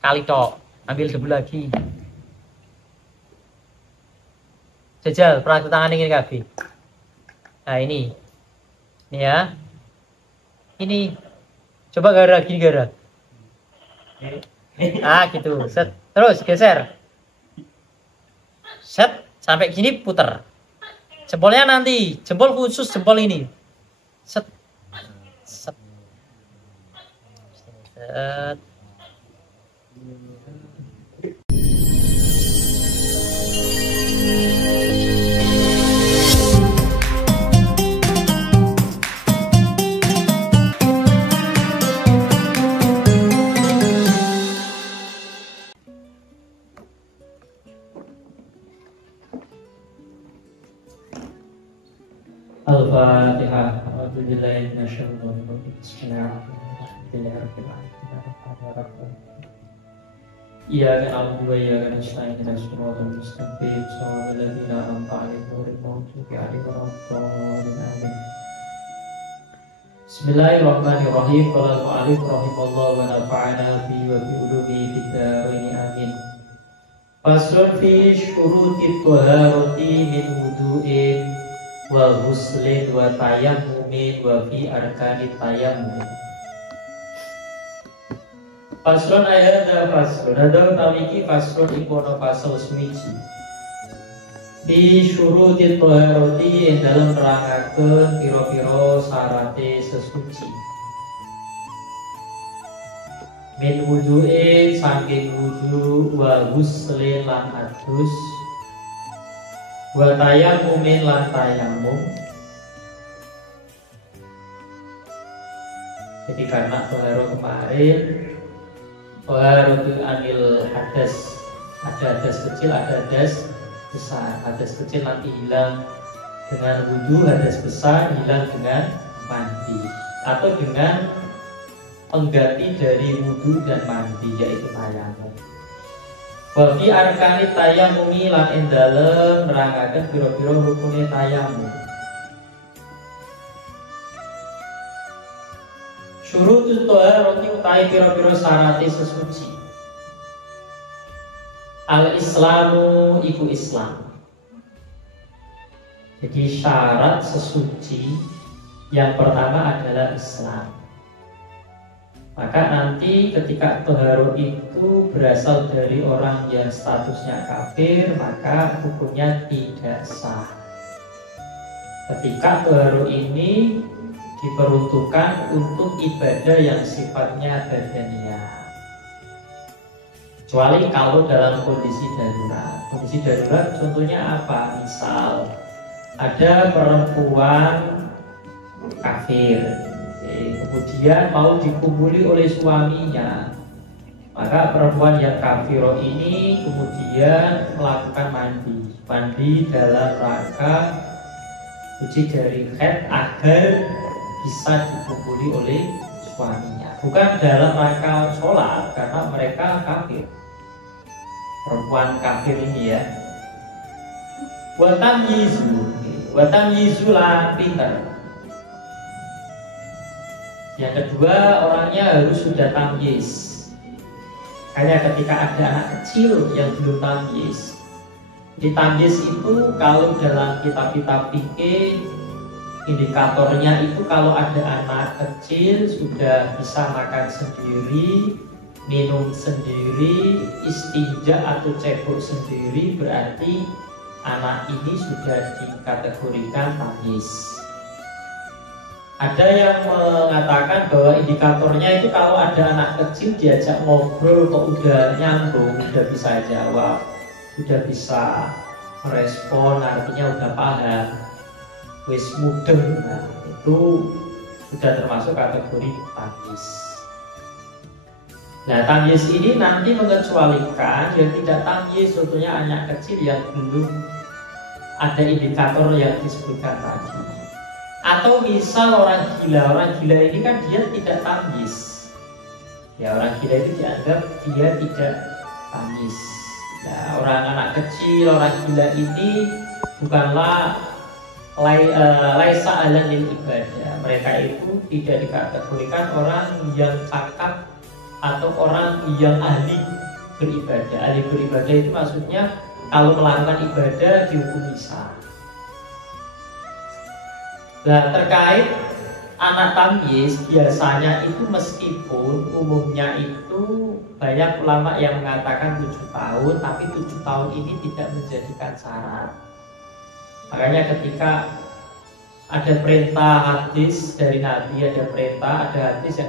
Sekali tok. Ambil debu lagi. Jajal, perhati tangan ini kabeh. Nah ini. Ini ya. Ini. Coba gara gini gara. Ah gitu. Set. Terus geser. Set. Sampai gini puter. Jempolnya nanti. Jempol khusus jempol ini. Set. Set. Set. Al-Fatihah. A'udzubillahi minasyaitonir rajim. Bismillahirrahmanirrahim. Iyyaka na'budu wa iyyaka nasta'in ihdinas siratal mustaqim siratal ladzina an'amta 'alaihim ghairil maghdubi 'alaihim waladdallin. Amin. Bismillahirrahmanirrahim. Qala al-mu'allif rahimallahu wa nafa'ana bi wa bi ulumihi fid dharain. Amin. Faslun fi syurutit thaharati min wudu'in wa ghuslin wa tayammumin wa fi arkanit tayammum. Faslun ayat faslun ada tamiki faslun ikono fasal suci di syurutit thaharati dalam nerangaken pira-pira syarate sesuci min wudu'in saking wudu wa ghuslin lan adus wa tayammumin lan tayammum. Jadi karena toharo kemarin toharo itu anil hadas, ada hadas kecil, ada hadas besar. Hadas kecil nanti hilang dengan wudu, hadas besar hilang dengan mandi atau dengan pengganti dari wudu dan mandi yaitu tayammum. Wa fi arkani tayammumi lan ing dalem nerangaken pira-pira rukune tayammum. Syurutut thaharati utahe pira-pira syarate sesuci. Al-Islamu iku Islam. Jadi syarat sesuci yang pertama adalah Islam. Maka nanti ketika toharo itu berasal dari orang yang statusnya kafir, maka hukumnya tidak sah. Ketika toharo ini diperuntukkan untuk ibadah yang sifatnya badaniah, kecuali kalau dalam kondisi darurat. Kondisi darurat contohnya apa? Misal ada perempuan kafir, kemudian mau dikumpuli oleh suaminya, maka perempuan yang kafiro ini kemudian melakukan mandi dalam rangka suci dari haid agar bisa dikumpuli oleh suaminya, bukan dalam rangka sholat karena mereka kafir. Perempuan kafir ini ya, watam yizulah pinter. Yang kedua, orangnya harus sudah tamyiz. Hanya ketika ada anak kecil yang belum tamyiz. Di tamyiz itu kalau dalam kitab-kitab fikih indikatornya itu kalau ada anak kecil sudah bisa makan sendiri, minum sendiri, istinja atau cebok sendiri, berarti anak ini sudah dikategorikan tamyiz. Ada yang mengatakan bahwa indikatornya itu kalau ada anak kecil diajak ngobrol kok udah nyambung, udah bisa jawab, udah bisa merespon, artinya udah paham, wis mudeng, nah itu sudah termasuk kategori tamyiz. Nah tamyiz ini nanti mengecualikan yang tidak tamyiz, contohnya anak kecil yang belum ada indikator yang disebutkan tadi. Atau misal orang gila ini kan dia tidak tamyiz. Ya orang gila itu dianggap dia tidak tamyiz. Nah orang anak kecil, orang gila ini bukanlah laisa ala lil ibadah. Mereka itu tidak dikategorikan orang yang cakap atau orang yang ahli beribadah. Ahli beribadah itu maksudnya kalau melakukan ibadah dihukum misa. Nah, terkait anak tamyiz, biasanya itu meskipun umumnya itu banyak ulama yang mengatakan 7 tahun, tapi 7 tahun ini tidak menjadikan syarat. Makanya ketika ada perintah hadis dari Nabi, ada perintah, ada hadis yang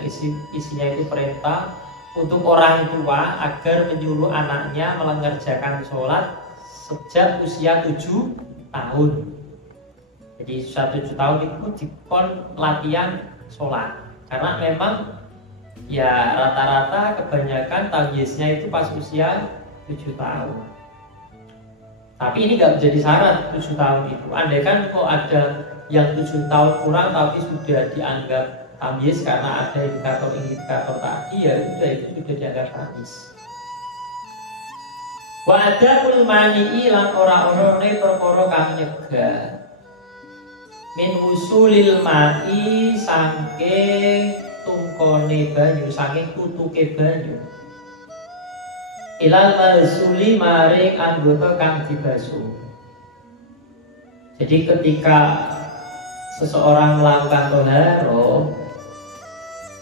isinya itu perintah untuk orang tua agar menyuruh anaknya mengerjakan sholat sejak usia 7 tahun. Jadi 7 tahun itu dikon latihan sholat, karena memang ya rata-rata kebanyakan tamyiznya itu pas usia 7 tahun. Tapi ini nggak menjadi syarat 7 tahun itu. Andai kan kok ada yang 7 tahun kurang tapi sudah dianggap tamyiz karena ada indikator tadi, ya sudah, itu sudah dianggap tamyiz. Wa adabul mani'i lan ora-orane perkara kang nyegah min usulil ma'i saking tungkone banyu, saking tutuke banyu, ilal masuli maring anggota kang dibasuh. Jadi ketika seseorang melakukan toharo,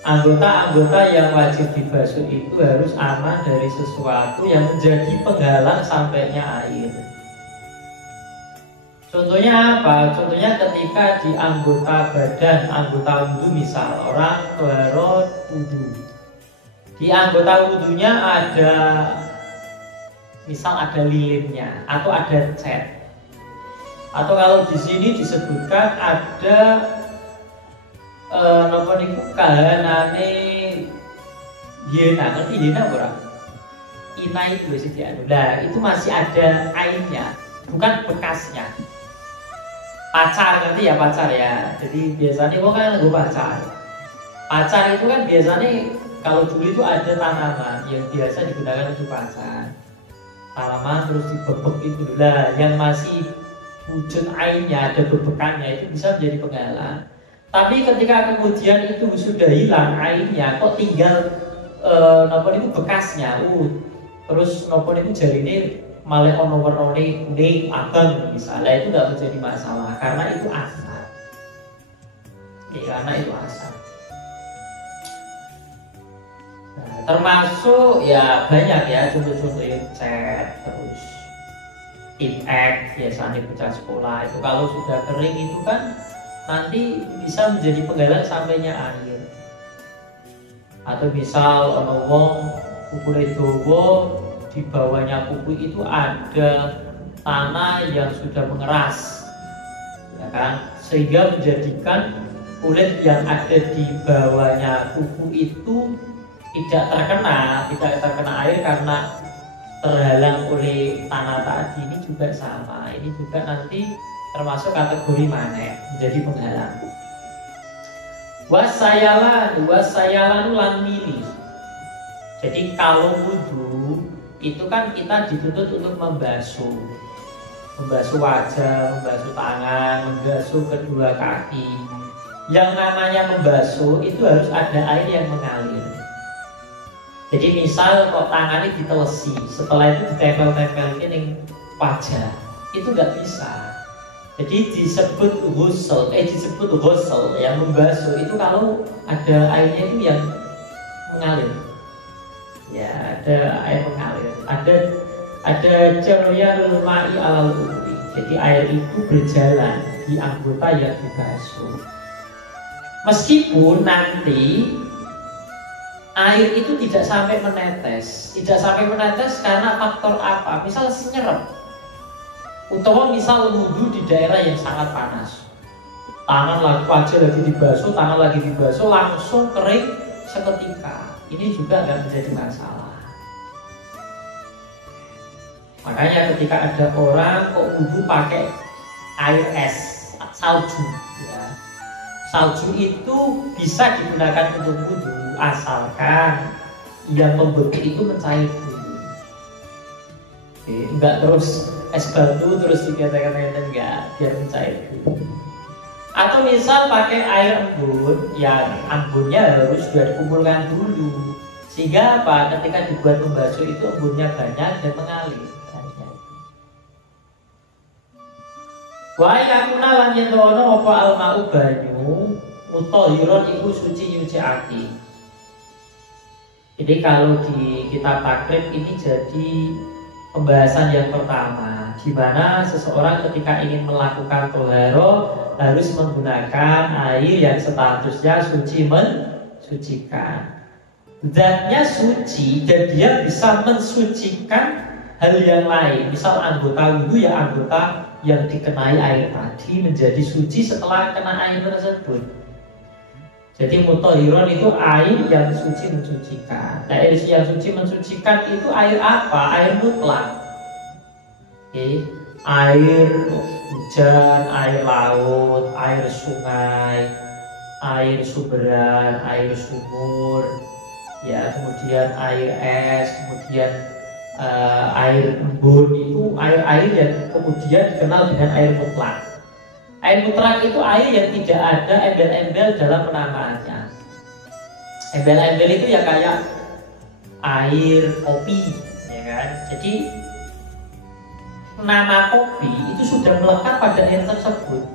anggota-anggota yang wajib dibasuh itu harus aman dari sesuatu yang menjadi penghalang sampainya air. Contohnya apa? Contohnya ketika di anggota badan, anggota wudhu, misal orang toharo wudhu, di anggota wudhunya ada, misal ada lilinnya atau ada cat, atau kalau di sini disebutkan ada napa niku kahanane hiena, ngerti hiena ora? Ina itu sih dia. Nah, itu masih ada airnya, bukan bekasnya. Pacar, ngerti ya pacar ya. Jadi biasanya kok kan nggo pacar. Pacar itu kan biasanya kalau dulu itu ada tanaman yang biasa digunakan untuk pacar. Tanaman terus dibebek itu. Lah, yang masih wujud airnya, ada bebekannya, itu bisa menjadi penghalang. Tapi ketika kemudian itu sudah hilang airnya, kok tinggal nopo itu bekasnya, terus nopo itu jarine malah ono warnane kuning abang misalnya, itu tidak menjadi masalah karena itu asal. Karena itu asal. Nah, termasuk ya banyak ya contoh-contoh yang cat, terus Tinek biasanya bocah sekolah itu kalau sudah kering itu kan nanti bisa menjadi penghalang sampainya air. Atau misal ono wong kukule dawa, di bawahnya kuku itu ada tanah yang sudah mengeras, ya kan, sehingga menjadikan kulit yang ada di bawahnya kuku itu tidak terkena air karena terhalang oleh tanah tadi. Ini juga sama, ini juga nanti termasuk kategori manek, menjadi penghalang. Wasayalan lan mili. Jadi kalau wudhu itu kan kita dituntut untuk membasuh wajah, membasuh tangan, membasuh kedua kaki. Yang namanya membasuh itu harus ada air yang mengalir. Jadi misal kok tangannya ditelesi, setelah itu ditempel-tempelin yang wajah, itu nggak bisa. Jadi disebut ghusl yang membasuh itu kalau ada airnya itu yang mengalir. Ya, ada air mengalir. Ada jaryanul ma'i alal udhi. Jadi air itu berjalan di anggota yang dibasuh. Meskipun nanti air itu tidak sampai menetes. Tidak sampai menetes karena faktor apa? Misal nyerep. Utawa misal wudhu di daerah yang sangat panas. Wajah lagi dibasuh, tangan lagi dibasuh, langsung kering seketika. Ini juga nggak menjadi masalah. Makanya ketika ada orang kok wudhu pakai air es, salju, ya. Salju itu bisa digunakan untuk wudhu asalkan yang pembeku itu mencair dulu. Enggak terus es batu terus dikatakan enggak, biar mencair dulu. Atau misal pakai air embun, yang embunnya harus sudah dikumpulkan dulu Sehingga apa? Ketika dibuat pembasuh itu embunnya banyak dan mengalir. Wa yakuna lan yen ono apa almau banyu mutahhiron iku suci nyucikake. Jadi kalau di kitab takrib ini jadi pembahasan yang pertama, di mana seseorang ketika ingin melakukan toharo harus menggunakan air yang statusnya suci mensucikan. Zatnya suci dan dia bisa mensucikan hal yang lain. Misal anggota wudhu ya anggota yang dikenai air tadi menjadi suci setelah kena air tersebut. Jadi mutahhiron itu air yang suci mensucikan. Nah, air yang suci mensucikan itu air apa? Air mutlak. Oke. Air hujan, air laut, air sungai, air sumberan, air sumur, ya kemudian air es, kemudian air embun itu air-air yang kemudian dikenal dengan air mutlak. Air mutlak itu air yang tidak ada embel-embel dalam penamaannya. Embel-embel itu ya kayak air kopi, ya kan? Jadi nama kopi itu sudah melekat pada air tersebut.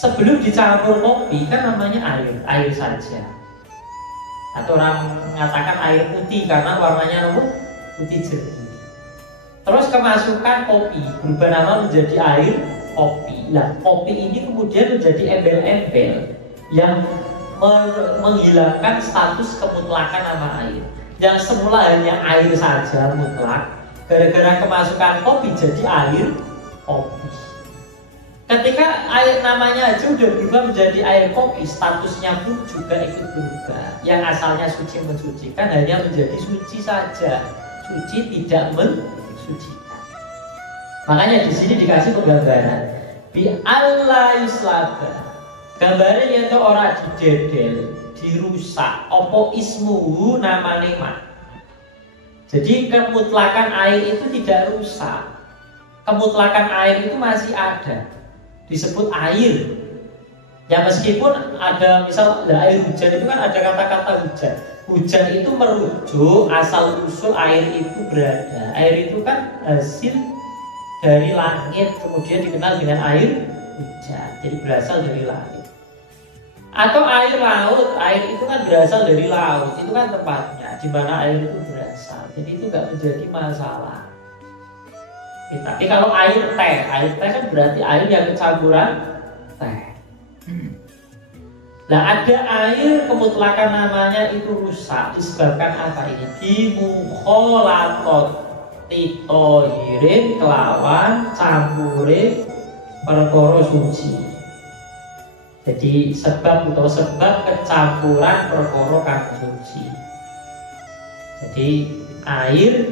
Sebelum dicampur kopi kan namanya air saja. Atau orang mengatakan air putih karena warnanya putih jernih. Terus kemasukan kopi, berubah nama menjadi air kopi. Nah, kopi ini kemudian menjadi embel-embel yang menghilangkan status kemutlakan nama air. Yang semula hanya air saja mutlak, gara-gara kemasukan kopi jadi air kopi. Ketika air namanya aja udah berubah menjadi air kopi, statusnya pun juga ikut berubah. Yang asalnya suci mensucikan hanya menjadi suci saja, suci tidak mensucikan. Makanya di sini dikasih penggambaran bi Allah yuslaba. Gambarnya itu orang didedel, dirusak, opo ismuhu namane mak. Jadi kemutlakan air itu tidak rusak. Kemutlakan air itu masih ada. Disebut air. Ya meskipun ada misal air hujan itu kan ada kata-kata hujan. Hujan itu merujuk asal usul air itu berada. Air itu kan hasil dari langit kemudian dikenal dengan air hujan. Jadi berasal dari langit. Atau air laut, air itu kan berasal dari laut. Itu kan tempatnya di mana air itu berasal. Jadi itu nggak menjadi masalah. Tapi kalau air teh kan berarti air yang kecampuran teh. Nah ada air kemutlakan namanya itu rusak disebabkan apa ini? Bimukholatot titohirin kelawan campure perkara suci. Jadi sebab kecampuran perkara kang suci. Jadi air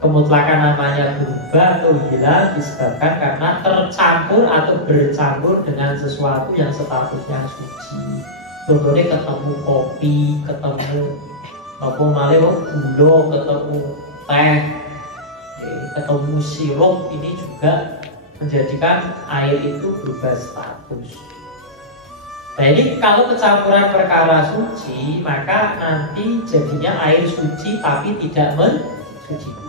kemutlakan namanya berubah atau hilang disebabkan karena tercampur atau bercampur dengan sesuatu yang statusnya suci. Contohnya ketemu kopi, ketemu apa malih gula, ketemu teh, ketemu sirup, ini juga menjadikan air itu berubah status. Nah ini kalau kecampuran perkara suci maka nanti jadinya air suci tapi tidak mensucikan.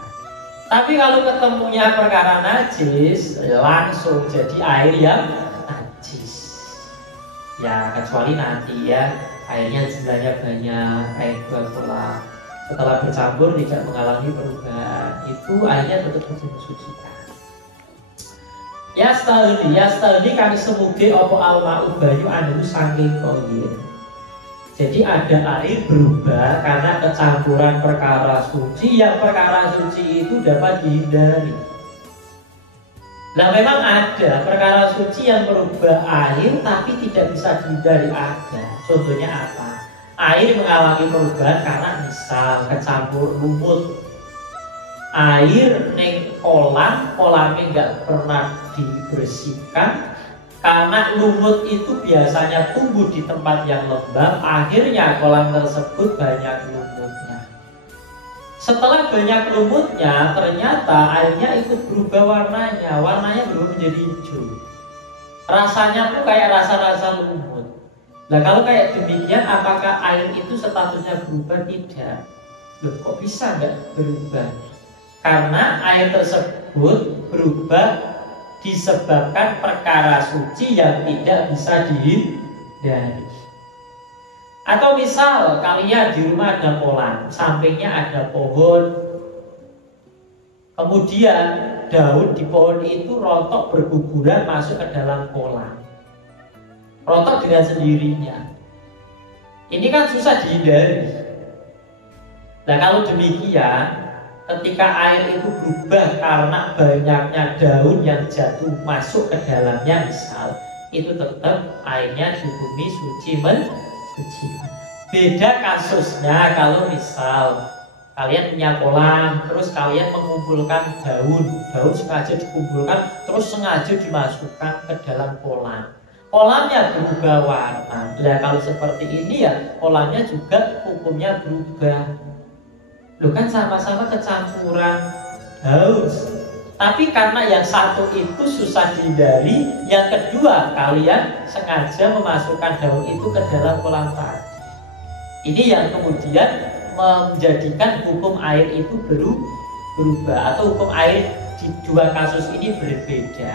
Tapi kalau ketemunya perkara najis langsung jadi air yang najis. Ya kecuali nanti ya airnya jumlahnya banyak, air pola setelah bercampur tidak mengalami perubahan, itu airnya tetap mensucikan. Ya staldi kami semuge opo alma'u banyu anu saking tohir. Jadi ada air berubah karena kecampuran perkara suci. Yang perkara suci itu dapat dihindari. Nah memang ada perkara suci yang berubah air tapi tidak bisa dihindari, ada. Contohnya apa? Air mengalami perubahan karena misal kecampur lumut. Air neng kolamnya nggak pernah dibersihkan karena lumut itu biasanya tumbuh di tempat yang lembab. Akhirnya kolam tersebut banyak lumutnya. Setelah banyak lumutnya, ternyata airnya ikut berubah warnanya berubah menjadi hijau. Rasanya tuh kayak rasa-rasa lumut. Nah kalau kayak demikian, apakah air itu statusnya berubah? Tidak. Loh, kok bisa nggak berubah? Karena air tersebut berubah disebabkan perkara suci yang tidak bisa dihindari. Atau misal kalian di rumah ada kolam, sampingnya ada pohon, kemudian daun di pohon itu rontok berguguran masuk ke dalam kolam. Rontok dengan sendirinya. Ini kan susah dihindari. Nah kalau demikian, ketika air itu berubah karena banyaknya daun yang jatuh masuk ke dalamnya misal, itu tetap airnya dihukumi suci mensucikan. Beda kasusnya kalau misal kalian punya kolam, terus kalian mengumpulkan daun sengaja dikumpulkan, terus sengaja dimasukkan ke dalam kolam. Kolamnya berubah warna. Nah kalau seperti ini ya kolamnya juga hukumnya berubah. Loh kan sama-sama kecampuran haus. Tapi karena yang satu itu susah dihindari, yang kedua kalian sengaja memasukkan daun itu ke dalam kolam tadi. Ini yang kemudian menjadikan hukum air itu berubah, atau hukum air di dua kasus ini berbeda.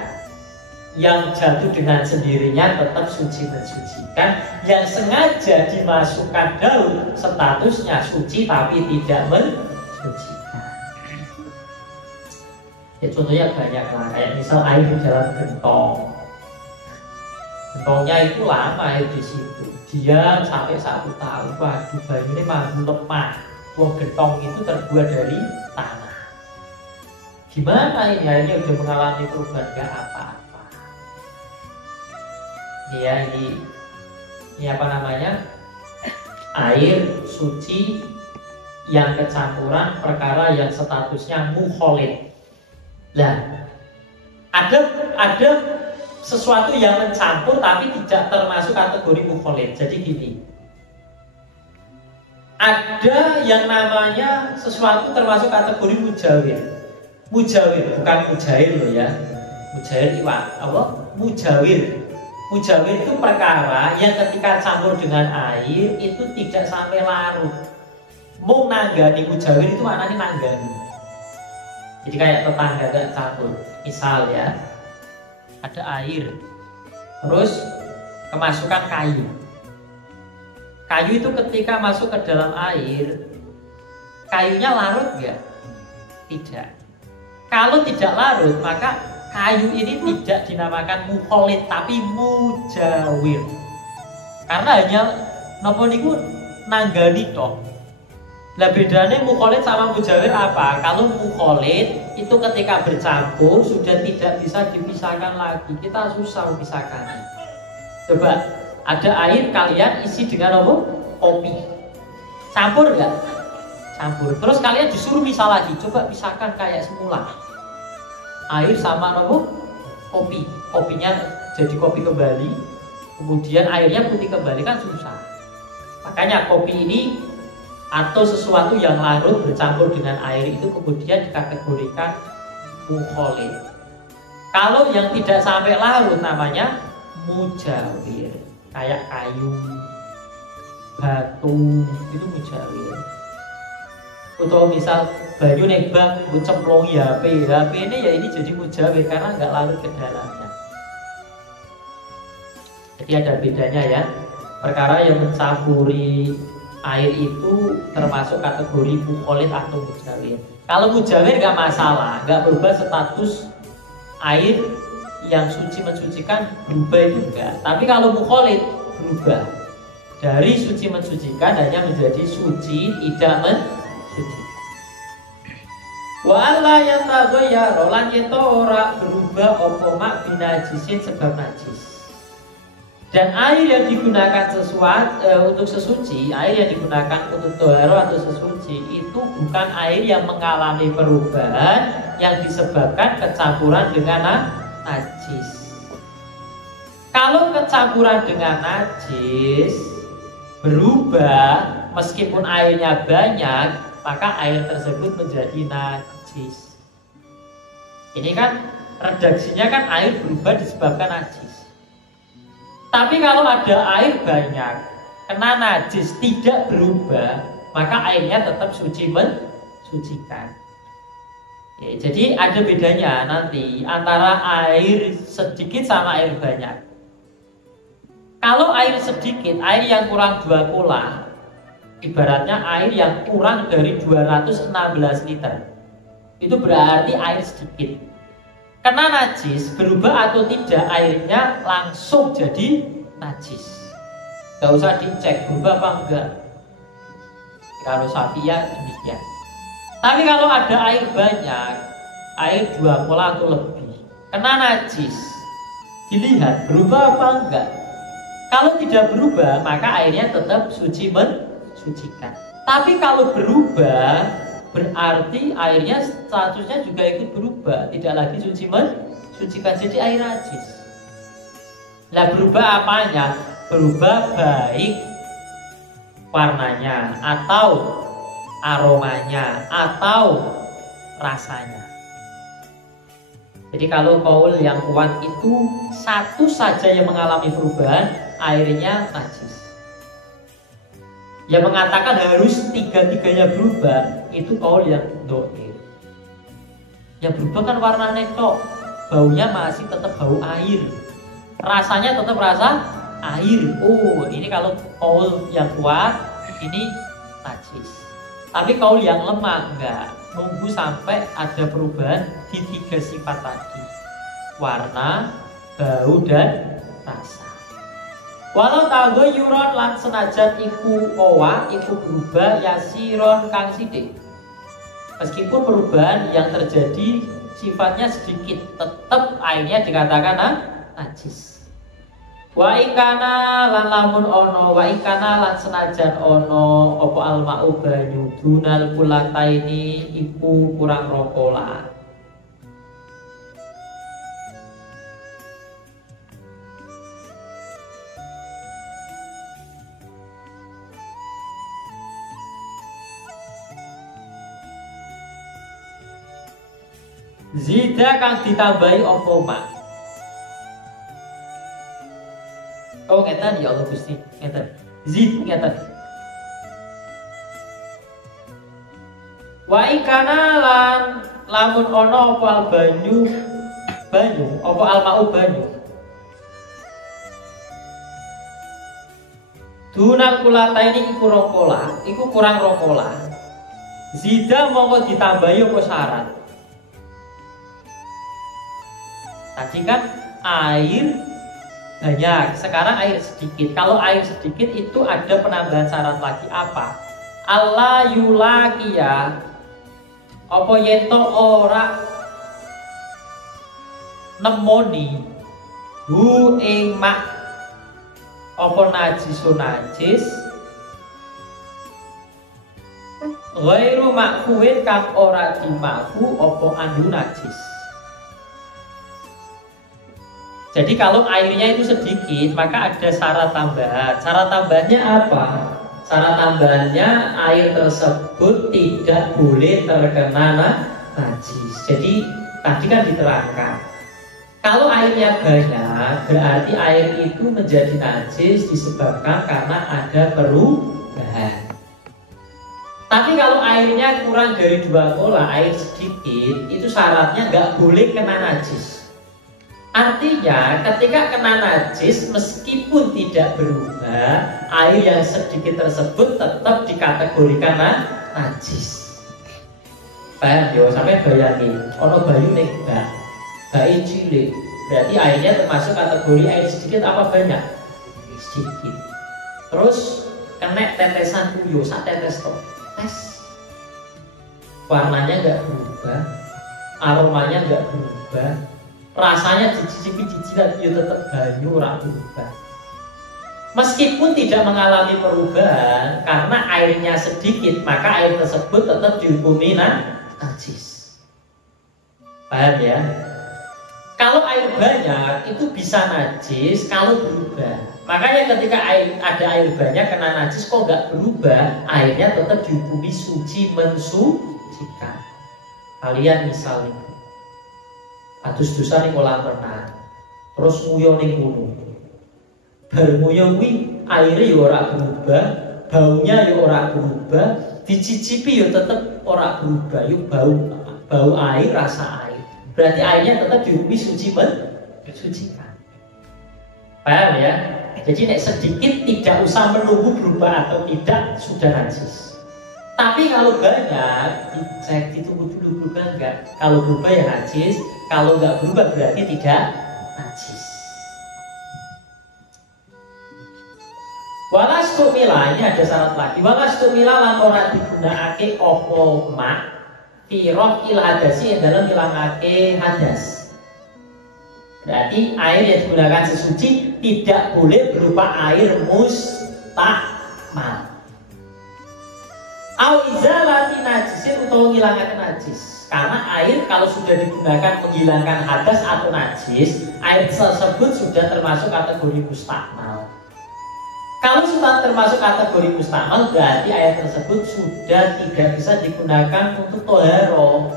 Yang jatuh dengan sendirinya tetap suci mensucikan, yang sengaja dimasukkan daun statusnya suci tapi tidak mensucikan. Ya contohnya banyak lah, kayak misal air di dalam gentong. Gentongnya itu lama air di situ, diam sampai 1 tahun. Waduh, bayu ini mampu lemah. Wong gentong itu terbuat dari tanah. Gimana ini airnya udah mengalami perubahan? Gak apa-apa. Ya ini apa namanya, air suci yang kecampuran perkara yang statusnya mukholid. Nah, ada sesuatu yang mencampur tapi tidak termasuk kategori mukholid. Jadi gini, ada yang namanya sesuatu termasuk kategori mujawir. Mujawir bukan mujair loh ya. Mujair iwak apa? Mujawir. Mujawir itu perkara yang ketika campur dengan air itu tidak sampai larut. Mau nanggani mujawir itu maknanya nanggani. Jadi kayak tetangga gak campur. Misal ya, ada air, terus kemasukan kayu. Kayu itu ketika masuk ke dalam air, kayunya larut gak? Tidak. Kalau tidak larut, maka kayu ini tidak dinamakan mukholid tapi mujawir. Karena hanya napa niku nanggani toh. Lah bedanya mukholid sama mujawir apa? Kalau mukholid itu ketika bercampur sudah tidak bisa dipisahkan lagi. Kita susah memisahkannya. Coba ada air kalian isi dengan apa? Kopi. Campur enggak? Campur. Terus kalian disuruh misah lagi. Coba pisahkan kayak semula. Air sama apa? Kopi. Kopinya jadi kopi kembali, kemudian airnya putih kembali, kan susah. Makanya kopi ini atau sesuatu yang larut bercampur dengan air itu kemudian dikategorikan mukholid. Kalau yang tidak sampai larut namanya mujawir. Kayak kayu, batu, itu mujawir. Atau misal banyu nebak cemplongi HP ini ya ini jadi mujawir karena nggak larut ke dalamnya. Jadi ada bedanya ya. Perkara yang mencampuri air itu termasuk kategori mukholid atau mujawir. Kalau mujawir nggak masalah, nggak berubah status air yang suci mensucikan, berubah itu enggak. Tapi kalau mukholid berubah dari suci mensucikan hanya menjadi suci tidak mensucikan. Wa alla yataghayyara lan yen ora berubah apa mak binajisin sebab najis. Dan air yang digunakan untuk sesuci, air yang digunakan untuk toharo atau sesuci itu bukan air yang mengalami perubahan yang disebabkan kecampuran dengan najis. Kalau kecampuran dengan najis berubah meskipun airnya banyak, maka air tersebut menjadi najis. Ini kan redaksinya kan air berubah disebabkan najis. Tapi kalau ada air banyak kena najis tidak berubah, maka airnya tetap suci mensucikan. Ya, jadi ada bedanya nanti antara air sedikit sama air banyak. Kalau air sedikit, air yang kurang 2 kola, ibaratnya air yang kurang dari 216 liter, itu berarti air sedikit. Kena najis, berubah atau tidak, airnya langsung jadi najis. Gak usah dicek berubah apa enggak. Kalau Safia demikian. Tapi kalau ada air banyak, air 2 kola atau lebih, kena najis, dilihat berubah apa enggak. Kalau tidak berubah, maka airnya tetap suci mensucikan. Tapi kalau berubah, berarti airnya statusnya juga ikut berubah, tidak lagi suci mensucikan, jadi air najis. Lah berubah apanya? Berubah baik warnanya atau aromanya atau rasanya. Jadi kalau kaul yang kuat itu satu saja yang mengalami perubahan, airnya najis. Yang mengatakan harus tiga-tiganya berubah, itu kaul yang do'if. Yang berubah kan warnanya tok, baunya masih tetap bau air, rasanya tetap rasa air. Oh, ini kalau kaul yang kuat ini najis. Tapi kaul yang lemah enggak, nunggu sampai ada perubahan di 3 sifat tadi: warna, bau, dan rasa. Walau taghayyuran lan senajan iku owa iku berubah yasiron kang sithik. Meskipun perubahan yang terjadi sifatnya sedikit, tetap airnya dikatakan najis. Wa ikana lan lamun ono, wa ikana lan senajan ono opo alma'u banyu dunal kulataini iku kurang rokola. Zida kang ditambahi opo mak. Oh ngeten ya Allah Gusti, ngeten. Zid ngeten. Wa ikana lan lamun ono apa banyu apa almau banyu. Dunal kulata ini iku rokola, iku kurang rokola. Zida mongko ditambahi apa syarat? Tadi kan air banyak, sekarang air sedikit. Kalau air sedikit itu ada penambahan syarat lagi apa? Allah yulakiya apa yeto ora nemoni hu ing mak apa najisun najis ghairu makfuin kang ora dimakfu apa andu najis. Jadi kalau airnya itu sedikit, maka ada syarat tambahan. Syarat tambahannya apa? Syarat tambahannya air tersebut tidak boleh terkena najis. Jadi tadi kan diterangkan, kalau airnya banyak, berarti air itu menjadi najis disebabkan karena ada perubahan. Tapi kalau airnya kurang dari 2 kola, air sedikit, itu syaratnya nggak boleh kena najis. Artinya ketika kena najis, meskipun tidak berubah, air yang sedikit tersebut tetap dikategorikan najis. Paham ya? Sampai bayangin, ono bayu nih bayi cilik, berarti airnya termasuk kategori air sedikit apa banyak? Sedikit. Terus kena tetesan uyo, sak tetes toh, tes. Warnanya nggak berubah, aromanya nggak berubah, rasanya dicicipi cicilan ya tetap banyu ora berubah. Meskipun tidak mengalami perubahan karena airnya sedikit, maka air tersebut tetap dihukumi najis. Paham ya? Kalau air banyak itu bisa najis kalau berubah. Makanya ketika ada air banyak kena najis kok nggak berubah, airnya tetap dihukumi suci mensucikan. Kalian misalnya atus dosa ning kolam renang, terus nguyo ning kono. Bar nguyo kuwi aire ya ora berubah, baunya ya ora berubah, dicicipi ya tetap ora berubah, ya bau air, rasa air. Berarti airnya tetap dihukumi sucikan. Paham ya? Jadi nek sedikit tidak usah menunggu berubah atau tidak, sudah najis. Tapi kalau banyak, dicek ditunggu dulu berubah enggak. Kalau berubah ya najis, kalau enggak berubah berarti tidak najis. Walastumila, ini ada syarat lagi. Walastumila lan ora digunakake opo mak firoh il hadasi yang dalam hilangake hadas. Berarti air yang digunakan sesuci tidak boleh berupa air mustakmal. Au izalati najisin atau menghilangkan najis. Karena air kalau sudah digunakan menghilangkan hadas atau najis, air tersebut sudah termasuk kategori mustakmal. Kalau sudah termasuk kategori mustakmal, berarti air tersebut sudah tidak bisa digunakan untuk toharo.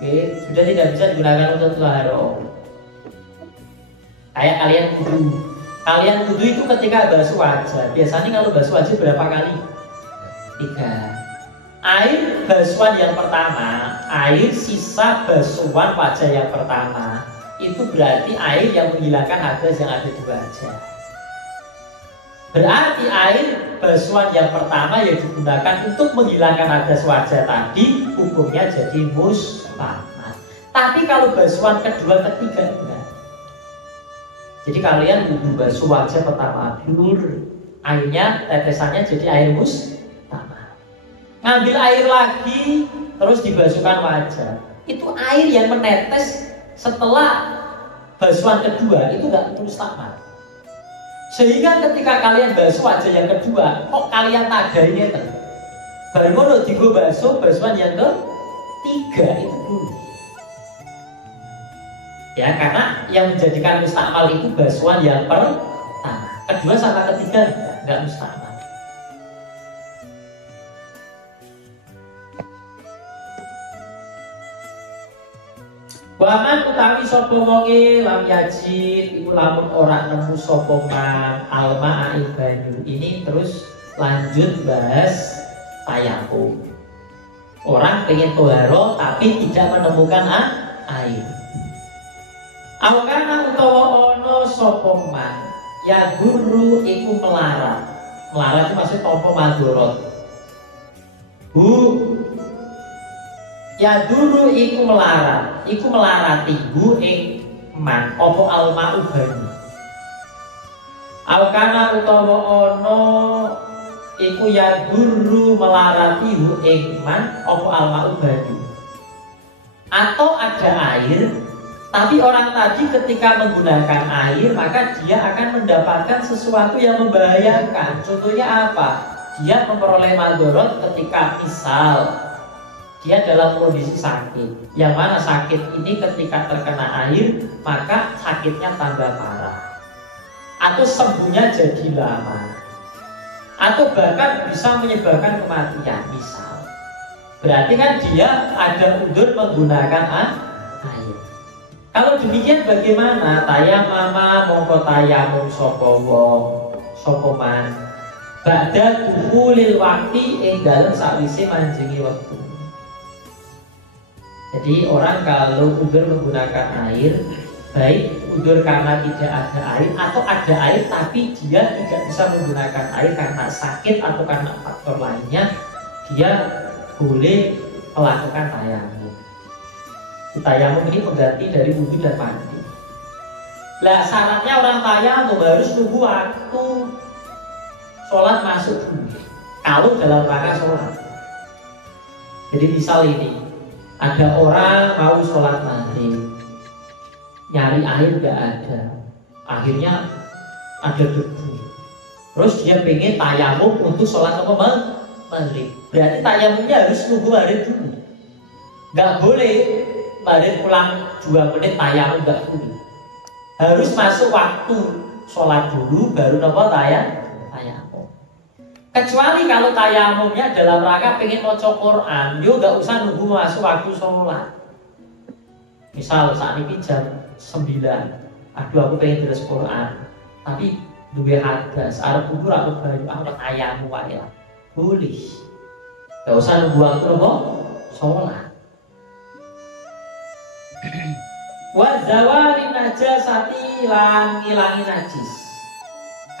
Oke, sudah tidak bisa digunakan untuk toharo. Kayak kalian wudu itu ketika basuh wajah. Biasanya kalau basuh wajah berapa kali? 3. Air basuhan yang pertama, air sisa basuhan wajah yang pertama, itu berarti air yang menghilangkan hadas yang ada di wajah. Berarti air basuhan yang pertama yang digunakan untuk menghilangkan hadas wajah tadi, hukumnya jadi mustakmal. Tapi kalau basuhan kedua, ketiga enggak. Jadi kalian wudu basuh wajah pertama dulu, airnya tetesannya jadi air mustakmal. Ngambil air lagi terus dibasuhkan wajah. Itu air yang menetes setelah basuhan kedua itu enggak mustakmal. Sehingga ketika kalian basuh wajah yang kedua, kok kalian tadainya itu? Baru ngono digo basuhan yang ketiga itu dulu. Ya, karena yang menjadikan mustakmal itu basuhan yang pertama. Kedua sama ketiga enggak mustakmal. Waman utawi sapa wonge lam yajid iku lamun ora nemu sapa man alma ing banyu. Ini terus lanjut bahas tayamum. Orang pengen toharo tapi tidak menemukan air. Awakana utawa ono sapa man ya guru iku melarat. Melarat itu maksud apa madorot. Ya dulu iku melarati hu ing man opo alma banyu. Alkana utawa ono iku ya dulu melarati hu ing man opo alma banyu. Atau ada air, tapi orang tadi ketika menggunakan air maka dia akan mendapatkan sesuatu yang membahayakan. Contohnya apa? Dia memperoleh madorot ketika misal dia dalam kondisi sakit, yang mana sakit ini ketika terkena air maka sakitnya tambah parah, atau sembuhnya jadi lama, atau bahkan bisa menyebabkan kematian misal. Berarti kan dia ada udzur menggunakan air. Kalau demikian bagaimana? Tayamama mongko tayamum sapa wong sapa man ba'da dukhulil waqti ing dalem sakwise manjengi wektu. Jadi orang kalau udzur menggunakan air, baik udzur karena tidak ada air atau ada air tapi dia tidak bisa menggunakan air karena sakit atau karena faktor lainnya, dia boleh melakukan tayamum. Tayamum ini pengganti dari wudu dan mandi. Lah syaratnya orang tayamum harus tunggu waktu sholat masuk dulu. Kalau dalam rangka sholat. Jadi misal ini, ada orang mau sholat maghrib, nyari air nggak ada, akhirnya ada debu. Terus dia pengen tayamum untuk sholat maghrib. Berarti tayamumnya harus nunggu maghrib dulu. Nggak boleh maghrib pulang 2 menit tayamum, nggak boleh. Harus masuk waktu sholat dulu baru nopo tayamum. Kecuali kalau tayamumnya dalam rangka pengen maca Quran, yo nggak usah nunggu masuk waktu sholat. Misal saat ini jam 9, aduh aku pengen terus Quran, tapi duwe hadas, arep kubur aku baru awet ayammu wae lah. Boleh. Gak usah nunggu waktu apa? Sholat. Wa zawali najasati lan ngilangi najis.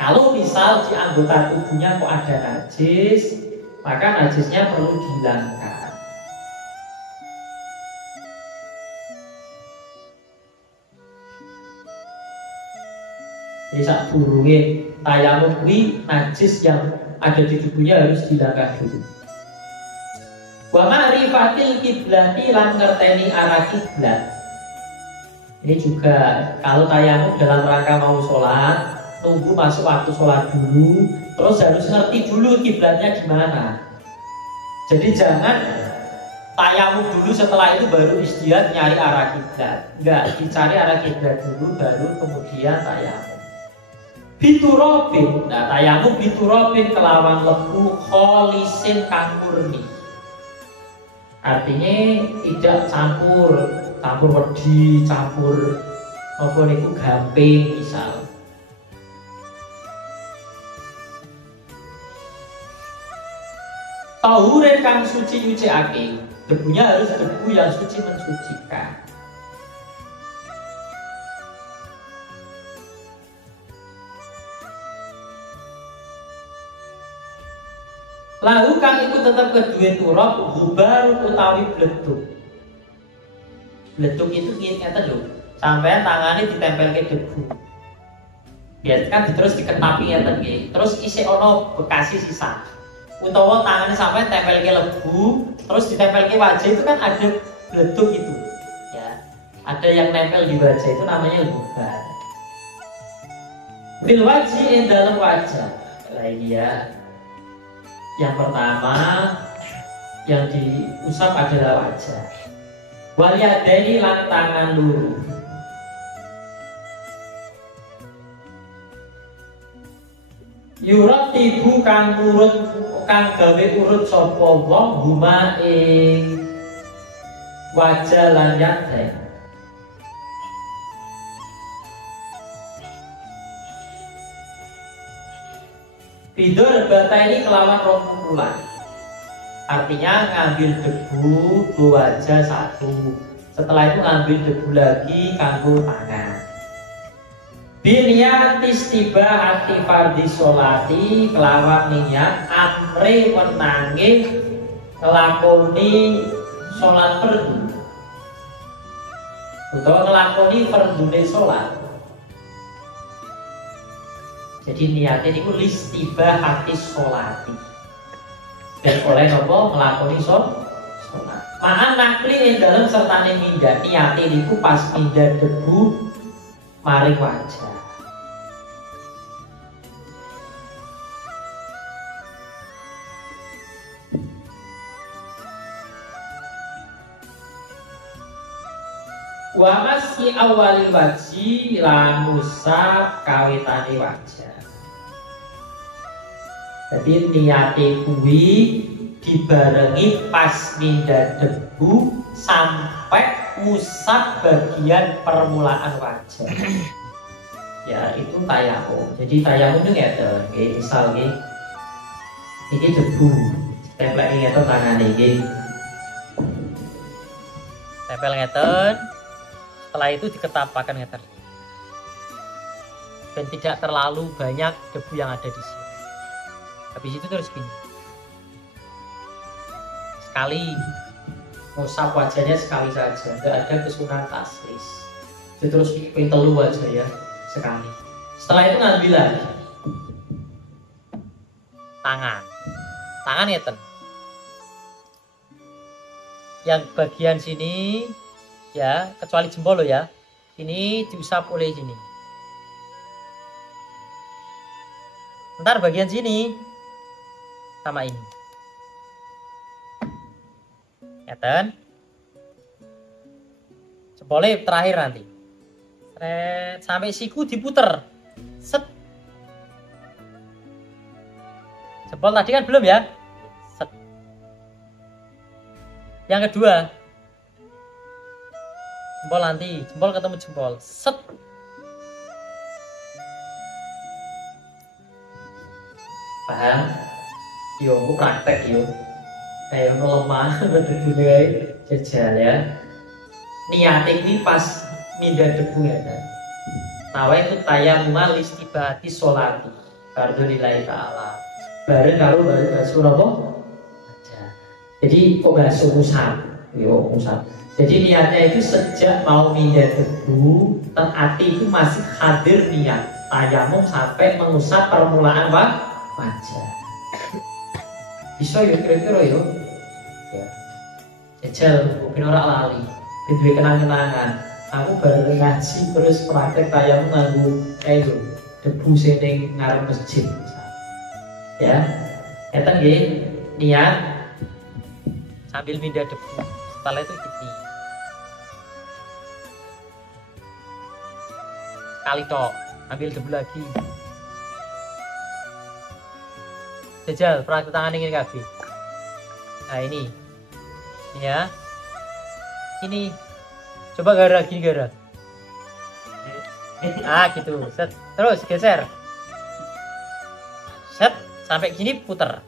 Kalau misal di anggota tubuhnya kok ada najis, maka najisnya perlu dihilangkan. Jadi saat durunge tayamum kuwi najis yang ada di tubuhnya harus dihilangkan dulu. Wa ma'rifatil kiblati lan ngerteni arah kiblat. Ini juga kalau tayamum dalam rangka mau sholat, tunggu masuk waktu sholat dulu, terus harus ngerti dulu kiblatnya di mana. Jadi jangan tayamum dulu setelah itu baru istihad nyari arah kiblat. Enggak, dicari arah kiblat dulu baru kemudian tayamum. Biturobin, nah tayamum biturobin kelawan lebu kholisin kang murni. Artinya tidak campur wedi, campur apa niku gamping misal. Tahuren kang suci nyucikake, debunya harus debu yang suci mensucikan. Lalu kang iku tetap kedua turap gubar utawi bleduk. Bleduk itu ngeten lho, sampai tangannya ditempel ke debu. Biasa kan terus diketapi ngeten nggih. Terus isih ono bekasi sisa. Utawa tangannya sampai tempel ke lebu, terus ditempel ke wajah itu kan ada bleduk itu. Ya. Ada yang nempel di wajah itu namanya gubar. Bil wajhi dalam wajah. Lah ini ya. Yang pertama yang diusap adalah wajah. Waliyadaini lan tangan luru. Yurat ibu kang urut kang gawe urut sapa wong huma ing wajah lan yadain. Bidor bata ini kelawan rong pukulan. Artinya ngambil debu dua wajah satu. Setelah itu ngambil debu lagi kanggo tangan. Biniyat istiba hati fardhi sholati kelawan niat amre wenange ngelakoni sholat fardu. Utawa ngelakoni fardune sholat. Jadi niatnya itu listiba hati sholati dan oleh nopo melakoni sholat. Ma'an nakli yang dalam sertane mindah niatnya itu pas mindah debu maring wajah. Wa masyi awalil wajhi lan musab kawitane wajah. Jadi niate kuwi dibarengi pas mindah debu sampai musab bagian permulaan wajah. Ya itu tayamum. Jadi tayamum itu ngeten, nggih, misal nggih. Iki debu, tempel ngeten tangane nggih. Tempel ngeten. Setelah itu diketapakan ngeten. Dan tidak terlalu banyak debu yang ada di sini. Habis itu terus gini. Sekali ngusap wajahnya sekali saja, tidak ada kesunahan taslis. Itu terus telu wajah ya sekali. Setelah itu ngambil lagi tangan ngeten. Yang bagian sini ya, kecuali jempol lo ya, ini diusap oleh sini. Ntar bagian sini sama ini, ngeten. Jempolnya terakhir nanti. Sampai siku diputer. Set. Jempol tadi kan belum ya? Set. Yang kedua. Jempol nanti, jempol ketemu jempol. Set. Paham? Yo, aku praktek yo. Kayak lemah, betul-betul jajal ya. Niat ini pas mindah debu ya kan. Nawa itu tayammum listibati sholati fardu lillahi ta'ala. Bareng baru basuh apa? Aja. Jadi kok basuh musab? Yo musab. Jadi niatnya itu sejak mau mindah debu, hati itu masih hadir niat tayammum sampai mengusap permulaan wajah. Bisa ya kira-kira ya. Jajal, mungkin orang lali, berdua kenang-kenangan. Aku baru ngaji terus praktek tayammum nganggo itu debu sing ngarep masjid. Ya, kita niat sambil mindah debu. Setelah itu gini. Sekali tok, ambil debu lagi. Jajal, praktek tangan ini kabeh. Nah ini ya, ini coba gara gini gara. Gitu, set, terus geser, set sampai gini puter.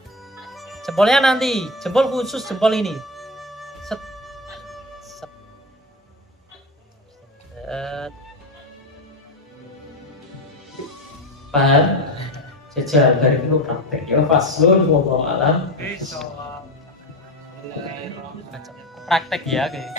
Jempolnya nanti, jempol khusus jempol ini, set, set, set. Paham? Jajal dari itu praktek ya, faslun wallahu alam. Praktek ya kayak.